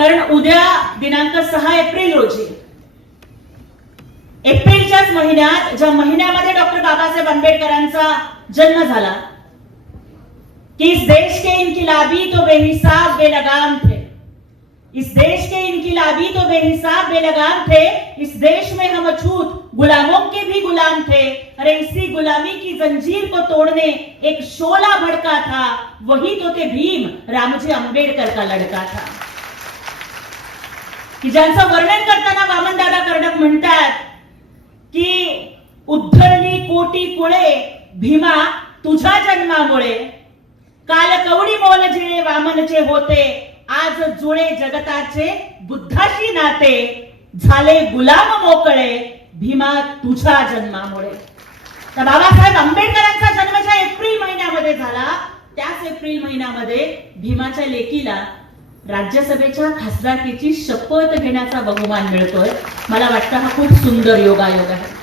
कारण उद्या दिनांक 6 एप्रिल रोजी, एप्रिलच्याच महिन्यात, ज्या महिन्यामध्ये डॉक्टर बाबासाहेब आंबेडकरांचा जन्म झाला, कि इस देश के इनकिलाबी तो बेहिसाब बेलगाम थे, इस देश के इनकिलाबी तो बेहिसाब बेलगाम थे, इस देश में हम अछूत गुलामों के भी गुलाम थे, अरे इसी गुलामी की जंजीर को तोड़ने एक शोला भड़का था, वही तो थे भीम रामजी आंबेडकर का लड़का था. की ज्यांचं वर्णन करताना वामनदादा कर्डक म्हणतात की उद्धरली कोटी कुळे भीमा तुझ्या जन्मामुळे, काल कवडी मोल जिळे वामनचे होते, आज जुळे जगताचे बुद्धाशी नाते, झाले गुलाम मोकळे भीमा तुझ्या जन्मामुळे. तर बाबासाहेब आंबेडकरांचा जन्म ज्या एप्रिल महिन्यामध्ये झाला, त्याच एप्रिल महिन्यामध्ये भीमाच्या लेकीला राज्यसभेच्या खासदारकीची शपथ घेण्याचा बहुमान मिळतोय. मला वाटतं हा खूप सुंदर योगायोग आहे.